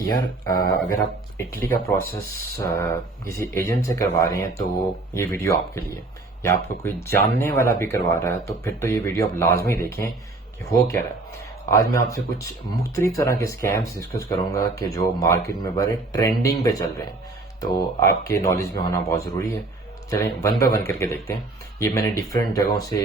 यार अगर आप इटली का प्रोसेस किसी एजेंट से करवा रहे हैं तो ये वीडियो आपके लिए। या आपको कोई जानने वाला भी करवा रहा है तो फिर तो ये वीडियो आप लाजमी देखें कि हो क्या रहा है। आज मैं आपसे कुछ मुख्तलिफ तरह के स्कैम्स डिस्कस करूंगा कि जो मार्केट में बड़े ट्रेंडिंग पे चल रहे हैं, तो आपके नॉलेज में होना बहुत ज़रूरी है। चलें वन बाय वन करके देखते हैं। ये मैंने डिफरेंट जगहों से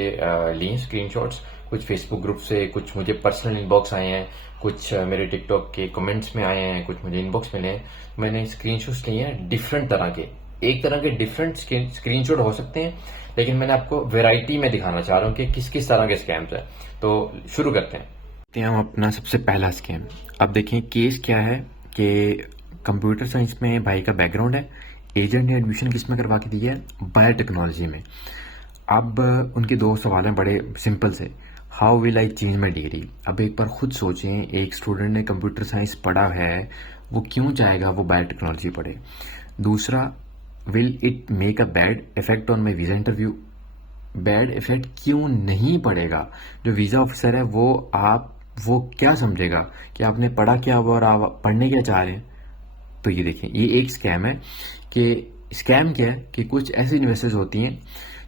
ली स्क्रीनशॉट्स, कुछ फेसबुक ग्रुप से, कुछ मुझे पर्सनल इनबॉक्स आए हैं, कुछ मेरे टिकटॉक के कमेंट्स में आए हैं, कुछ मुझे इनबॉक्स मिले हैं। मैंने स्क्रीनशॉट्स लिए हैं डिफरेंट तरह के। एक तरह के डिफरेंट स्क्रीनशॉट हो सकते हैं, लेकिन मैंने आपको वैरायटी में दिखाना चाह रहा हूँ कि किस किस तरह के स्कैम्स हैं। तो शुरू करते हैं। हम अपना सबसे पहला स्कैम। अब देखें केस क्या है कि कंप्यूटर साइंस में भाई का बैकग्राउंड है। एजेंट ने एडमिशन किस में करवा के दिया है? बायोटेक्नोलॉजी में। अब उनके दो सवाल हैं बड़े सिंपल से। How will I change my degree? अब एक बार खुद सोचें, एक स्टूडेंट ने कंप्यूटर साइंस पढ़ा है, वो क्यों चाहेगा वो बायोटेक्नोलॉजी पढ़े? दूसरा, will it make a bad effect on my visa interview? Bad effect क्यों नहीं पड़ेगा? जो वीज़ा ऑफिसर है वो क्या समझेगा कि आपने पढ़ा क्या हुआ और आप पढ़ने क्या चाह रहे हैं? तो ये देखें, ये एक स्कैम है। कि स्कैम क्या है कि कुछ ऐसी यूनिवर्सिटीज होती हैं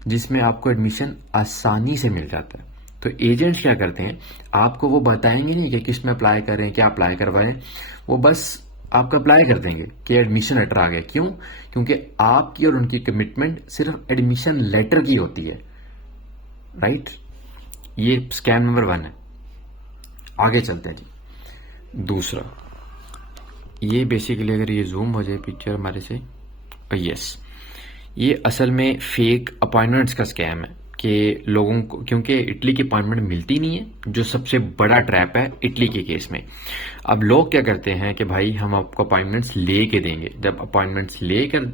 जिसमें आपको एडमिशन आसानी से मिल जाता है। तो एजेंट्स क्या करते हैं, आपको वो बताएंगे नहीं कि किस में अप्लाई करें, क्या अप्लाई करवाएं। वो बस आपका अप्लाई कर देंगे कि एडमिशन लेटर आ गया। क्यों? क्योंकि आपकी और उनकी कमिटमेंट सिर्फ एडमिशन लेटर की होती है। राइट? ये स्कैम नंबर 1 है। आगे चलते हैं जी। दूसरा, ये बेसिकली अगर ये जूम हो जाए पिक्चर हमारे से, यस, ये असल में फेक अपॉइंटमेंट्स का स्कैम है कि लोगों को, क्योंकि इटली की अपॉइंटमेंट मिलती नहीं है, जो सबसे बड़ा ट्रैप है इटली के केस में। अब लोग क्या करते हैं कि भाई हम आपको अपॉइंटमेंट्स ले के देंगे। जब अपॉइंटमेंट्स लेकर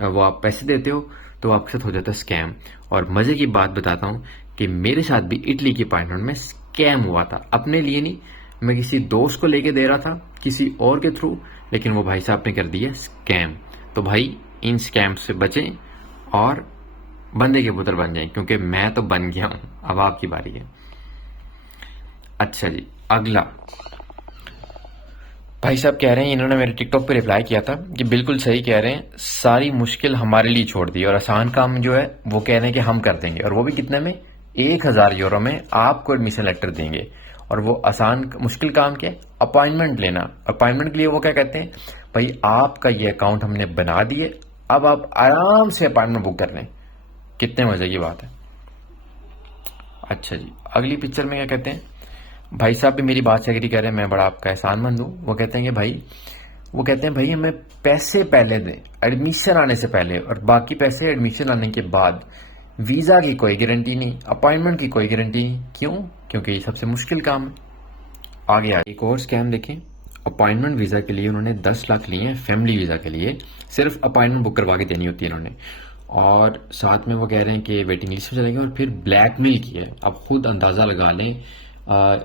वो आप पैसे देते हो तो आपके साथ हो जाता है स्कैम। और मजे की बात बताता हूँ कि मेरे साथ भी इटली की अपॉइंटमेंट में स्कैम हुआ था। अपने लिए नहीं, मैं किसी दोस्त को लेके दे रहा था किसी और के थ्रू, लेकिन वो भाई साहब ने कर दिया स्कैम। तो भाई इन स्कैम से बचें और बंदे के पुत्र बन जाएं, क्योंकि मैं तो बन गया हूं। अब आपकी बारी है। अच्छा जी, अगला भाई साहब कह रहे हैं, इन्होंने मेरे टिकटॉक पे रिप्लाई किया था कि बिल्कुल सही कह रहे हैं, सारी मुश्किल हमारे लिए छोड़ दी और आसान काम जो है वो कह रहे हैं कि हम कर देंगे, और वो भी कितने में? 1000 यूरो में आपको एडमिशन लेटर देंगे। और वो आसान मुश्किल काम क्या है? अपॉइंटमेंट लेना। अपॉइंटमेंट के लिए वो क्या कहते हैं, भाई आपका ये अकाउंट हमने बना दिए, अब आप आराम से अपॉइंटमेंट बुक कर लें। कितने मजे की बात है। अच्छा जी, अगली पिक्चर में क्या कहते हैं, भाई साहब भी मेरी बात से एग्री कर रहे हैं, मैं बड़ा आपका एहसानमंद हूँ। वो कहते हैं कि भाई, वो कहते हैं भाई हमें पैसे पहले दें एडमिशन आने से पहले, और बाकी पैसे एडमिशन आने के बाद। वीज़ा की कोई गारंटी नहीं, अपॉइंटमेंट की कोई गारंटी नहीं। क्यों? क्योंकि ये सबसे मुश्किल काम है। आगे एक और स्कैम देखें। अपॉइंटमेंट वीज़ा के लिए उन्होंने 10 लाख लिए हैं, फैमिली वीज़ा के लिए। सिर्फ अपॉइंटमेंट बुक करवा के देनी होती है इन्होंने, और साथ में वो कह रहे हैं कि वेटिंग लिस्ट में चलेंगे, और फिर ब्लैकमेल किया है। अब खुद अंदाज़ा लगा लें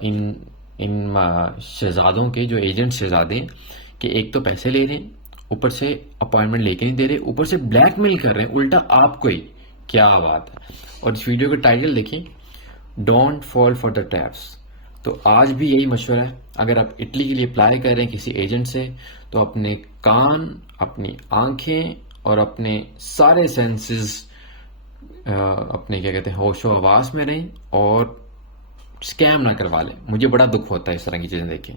इन इन शहजादों के, जो एजेंट शहजादे हैं, कि एक तो पैसे ले रहे हैं, ऊपर से अपॉइंटमेंट लेके नहीं दे रहे, ऊपर से ब्लैकमेल कर रहे हैं उल्टा आपको ही। क्या बात है। और इस वीडियो का टाइटल देखिए, don't fall for the traps. तो आज भी यही मशवरा है, अगर आप इटली के लिए अप्लाई कर रहे हैं किसी एजेंट से, तो अपने कान, अपनी आंखें और अपने सारे सेंसेस अपने क्या कहते हैं होशो हवास में रहें, और स्कैम ना करवा लें। मुझे बड़ा दुख होता है इस तरह की चीज़ें देखें,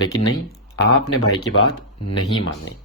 लेकिन नहीं, आपने भाई की बात नहीं माननी।